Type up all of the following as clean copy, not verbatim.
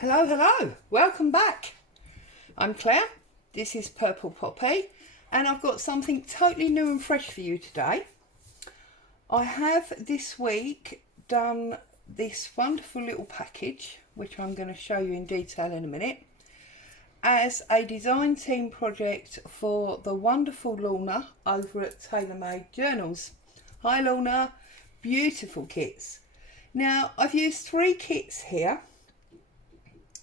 Hello, hello, welcome back. I'm Claire, this is Purple Poppy, and I've got something totally new and fresh for you today. I have this week done this wonderful little package, which I'm going to show you in detail in a minute, as a design team project for the wonderful Lorna over at Tailor Made Journals. Hi Lorna, beautiful kits. Now I've used 3 kits here.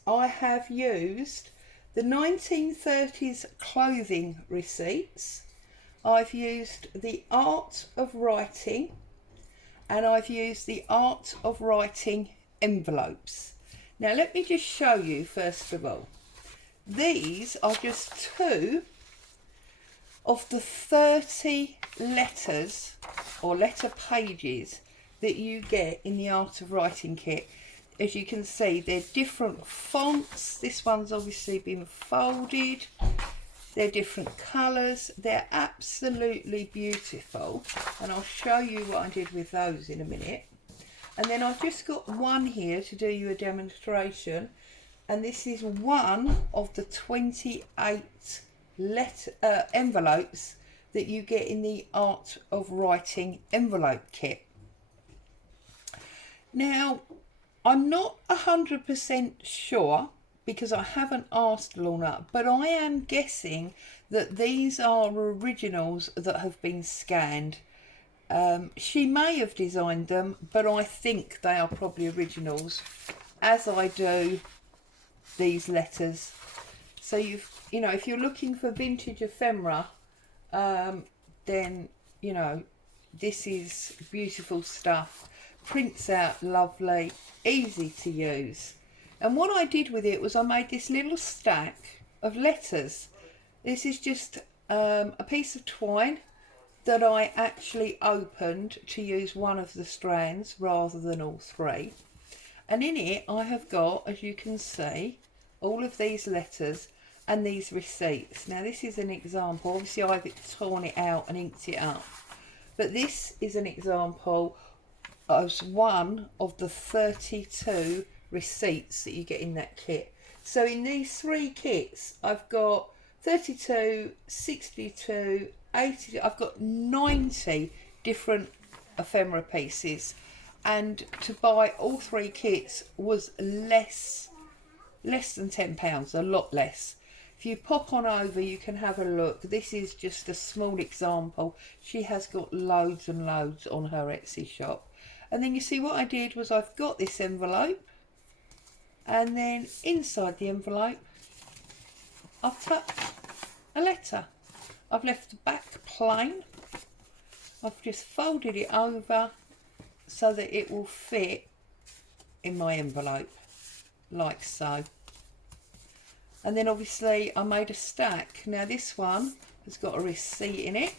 I have used the 1930s clothing receipts, I've used the art of writing, and I've used the art of writing envelopes. Now let me just show you first of all. These are just 2 of the 30 letters or letter pages that you get in the art of writing kit. As you can see, they're different fonts. This one's obviously been folded. They're different colours. They're absolutely beautiful. And I'll show you what I did with those in a minute. And then I've just got one here to do you a demonstration. And this is one of the 28 envelopes that you get in the Art of Writing envelope kit. Now, I'm not 100% sure because I haven't asked Lorna, but I am guessing that these are originals that have been scanned. She may have designed them, but I think they are probably originals, as I do these letters. So you know, if you're looking for vintage ephemera, then you know this is beautiful stuff. Prints out lovely, easy to use. And what I did with it was I made this little stack of letters. This is just a piece of twine that I actually opened to use one of the strands rather than all 3. And in it I have got, as you can see, all of these letters and these receipts. Now this is an example. Obviously I've torn it out and inked it up. But this is an example as one of the 32 receipts that you get in that kit. So in these 3 kits I've got 32, 62, 80, I've got 90 different ephemera pieces, and to buy all 3 kits was less than £10, a lot less. If you pop on over you can have a look. This is just a small example. She has got loads and loads on her Etsy shop. And then you see what I did was I've got this envelope, and then inside the envelope I've tucked a letter. I've left the back plain. I've just folded it over so that it will fit in my envelope like so. And then obviously I made a stack. Now this one has got a receipt in it.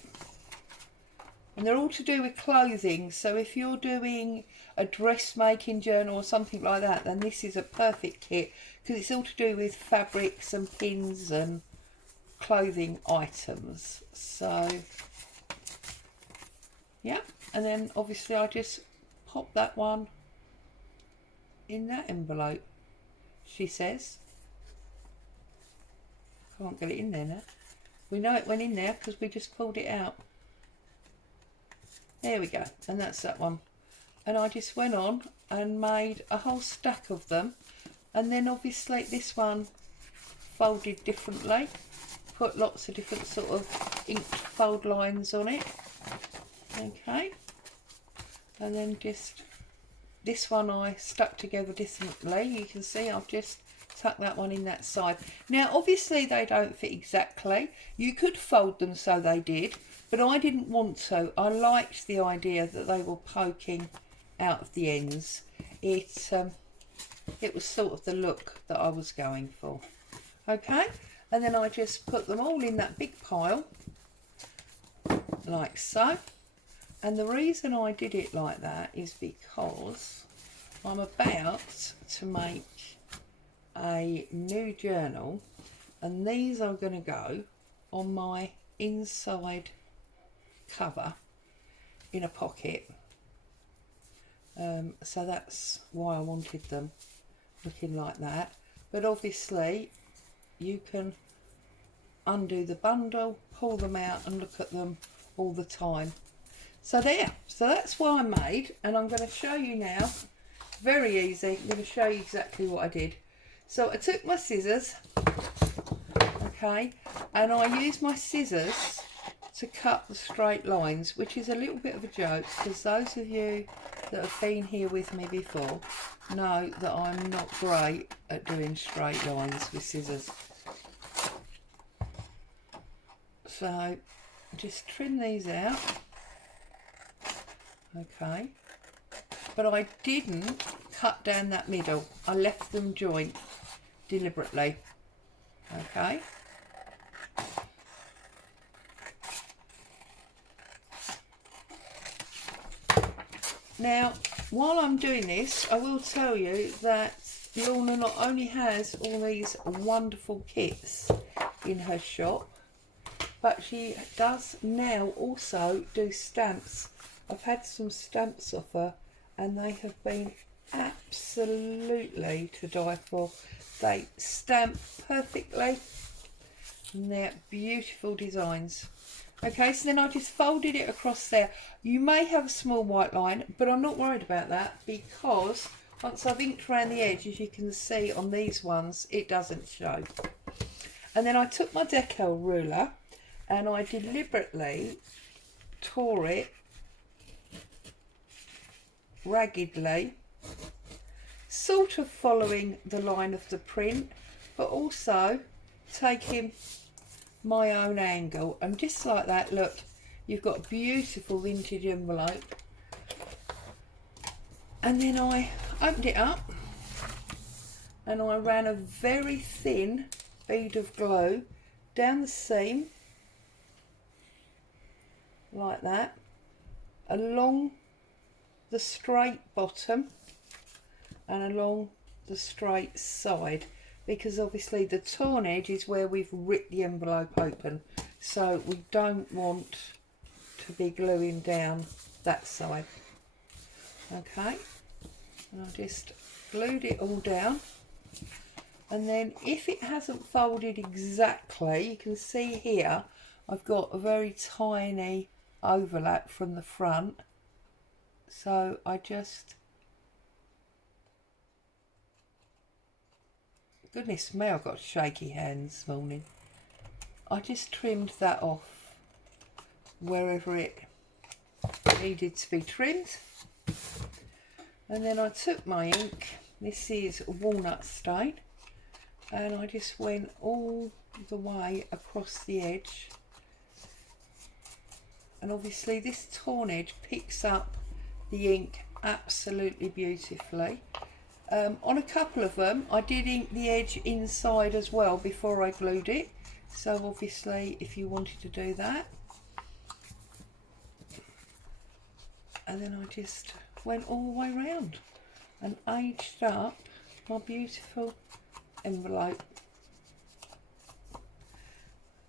And they're all to do with clothing, so if you're doing a dressmaking journal or something like that, then this is a perfect kit because it's all to do with fabrics and pins and clothing items. So yeah, and then obviously I just pop that one in that envelope, she says. Can't get it in there now. We know it went in there because we just pulled it out. There we go, and that's that one. And I just went on and made a whole stack of them, and then obviously this one folded differently, put lots of different sort of inked fold lines on it. Okay, and then just this one I stuck together differently. You can see I've just tuck that one in that side. Now obviously they don't fit exactly. You could fold them so they did, but I didn't want to. I liked the idea that they were poking out of the ends. It was sort of the look that I was going for. Okay, and then I just put them all in that big pile like so. And the reason I did it like that is because I'm about to make a new journal, and these are going to go on my inside cover in a pocket. So that's why I wanted them looking like that. but obviously you can undo the bundle, pull them out and look at them all the time. So there, so that's what I made, and I'm going to show you now. Very easy. I'm going to show you exactly what I did. So I took my scissors, okay, and I used my scissors to cut the straight lines, which is a little bit of a joke because those of you that have been here with me before know that I'm not great at doing straight lines with scissors. So just trim these out, okay, but I didn't cut down that middle. I left them joint deliberately, okay. Now, while I'm doing this, I will tell you that Lorna not only has all these wonderful kits in her shop, but she does now also do stamps. I've had some stamps off her and they have been absolutely to die for. They stamp perfectly and they're beautiful designs. Okay, so then I just folded it across there. You may have a small white line, but I'm not worried about that because once I've inked around the edge, as you can see on these ones, it doesn't show. And then I took my decal ruler and I deliberately tore it raggedly, sort of following the line of the print, but also taking my own angle, and just like that, look, you've got a beautiful vintage envelope. And then I opened it up and I ran a very thin bead of glue down the seam like that, along the straight bottom and along the straight side, because obviously the torn edge is where we've ripped the envelope open, so we don't want to be gluing down that side. Okay, and I just glued it all down, and then if it hasn't folded exactly, you can see here I've got a very tiny overlap from the front, so I just, goodness me, I've got shaky hands this morning. I just trimmed that off wherever it needed to be trimmed. And then I took my ink, this is walnut stain, and I just went all the way across the edge. And obviously this torn edge picks up the ink absolutely beautifully. On a couple of them I did ink the edge inside as well before I glued it, so obviously if you wanted to do that. And then I just went all the way around and aged up my beautiful envelope,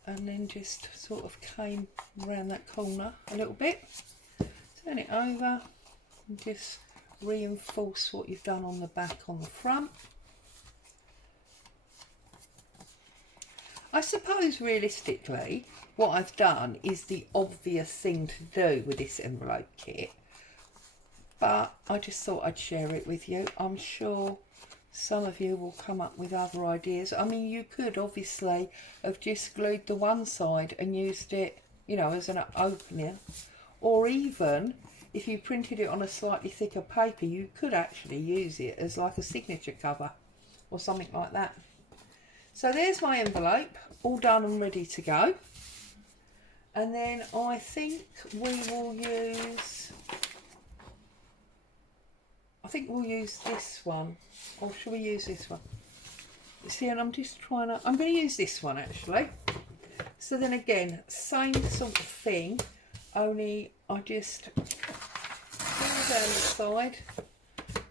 and then just sort of came around that corner a little bit, turn it over and just reinforce what you've done on the back on the front. I suppose realistically what I've done is the obvious thing to do with this envelope kit, but I just thought I'd share it with you. I'm sure some of you will come up with other ideas. I mean, you could obviously have just glued the one side and used it, you know, as an opener, or even if you printed it on a slightly thicker paper, you could actually use it as like a signature cover or something like that. So there's my envelope, all done and ready to go. And then I think we will use, we'll use this one, or should we use this one? See, and I'm just trying to, I'm going to use this one actually. So then again, same sort of thing, only I just pull down the side,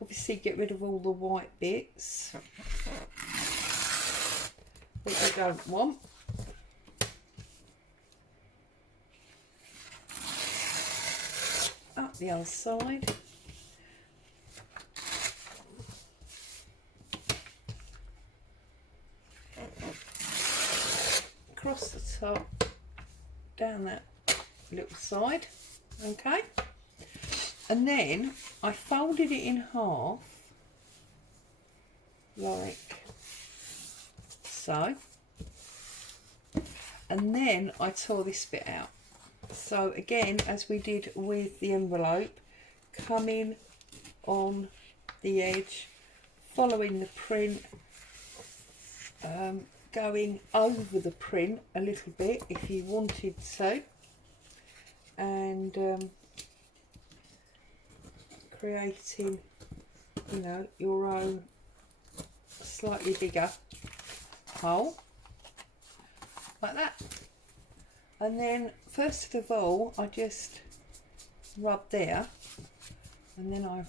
obviously get rid of all the white bits that you don't want. Up the other side. across the top, down that little side, okay, and then I folded it in half like so, and then I tore this bit out. So again, as we did with the envelope, coming on the edge, following the print, going over the print a little bit if you wanted to, and creating, you know, your own slightly bigger hole like that. And then first of all I just rub there, and then I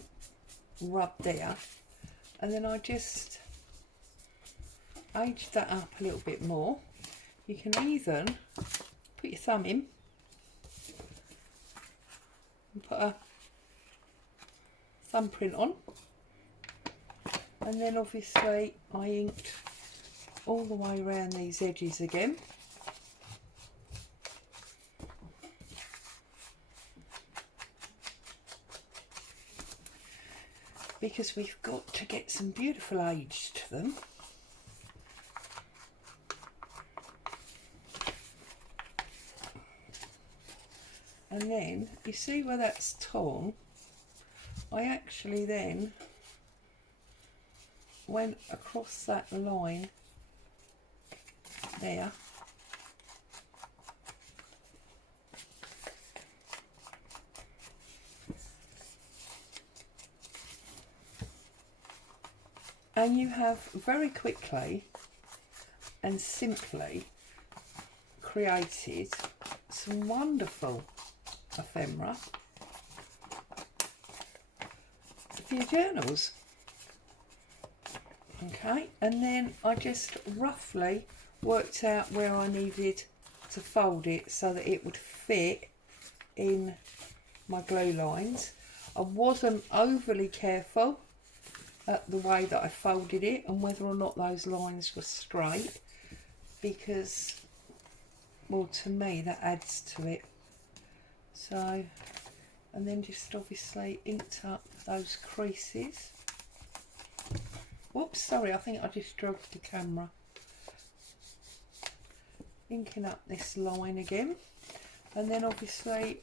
rub there, and then I just age that up a little bit more. You can even put your thumb in and put a thumbprint on, and then obviously I inked all the way around these edges again. Because we've got to get some beautiful age to them. And then you see where that's torn, I actually then went across that line there, and you have very quickly and simply created some wonderful ephemera for your journals. Okay, and then I just roughly worked out where I needed to fold it so that it would fit in my glue lines. I wasn't overly careful at the way that I folded it and whether or not those lines were straight, because, well, to me that adds to it. So, and then just obviously inked up those creases. Whoops, sorry, I think I just drugged the camera. Inking up this line again, and then obviously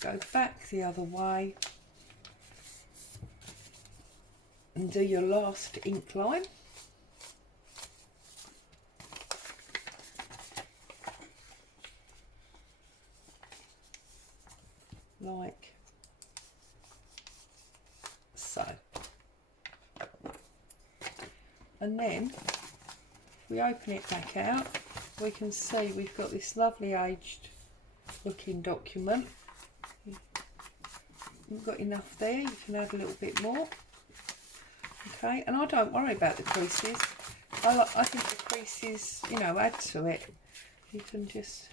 go back the other way and do your last ink line. Like so. And then if we open it back out, we can see we've got this lovely aged looking document. You've got enough there, you can add a little bit more. Okay, and I don't worry about the creases. I think the creases, you know, add to it. You can just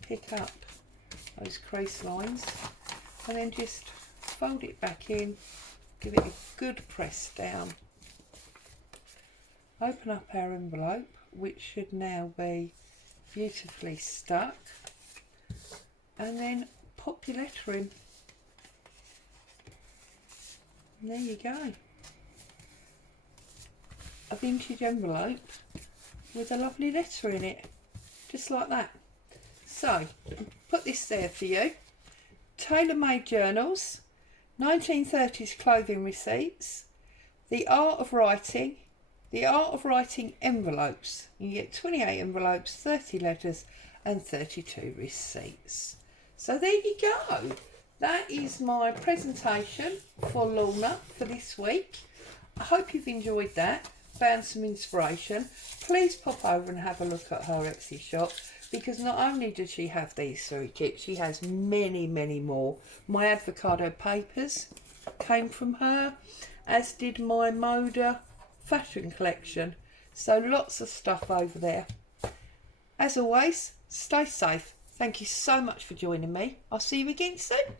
pick up those crease lines and then just fold it back in, give it a good press down. Open up our envelope, which should now be beautifully stuck, and then pop your letter in. And there you go. A vintage envelope with a lovely letter in it, just like that. So, put this there for you. Tailor-made journals, 1930s clothing receipts, the art of writing envelopes. You get 28 envelopes, 30 letters and 32 receipts. So there you go. That is my presentation for Lorna for this week. I hope you've enjoyed that, found some inspiration. Please pop over and have a look at her Etsy shop, because not only does she have these 3 kits, she has many, many more. My avocado papers came from her, as did my Moda fashion collection. So lots of stuff over there. As always, stay safe. Thank you so much for joining me. I'll see you again soon.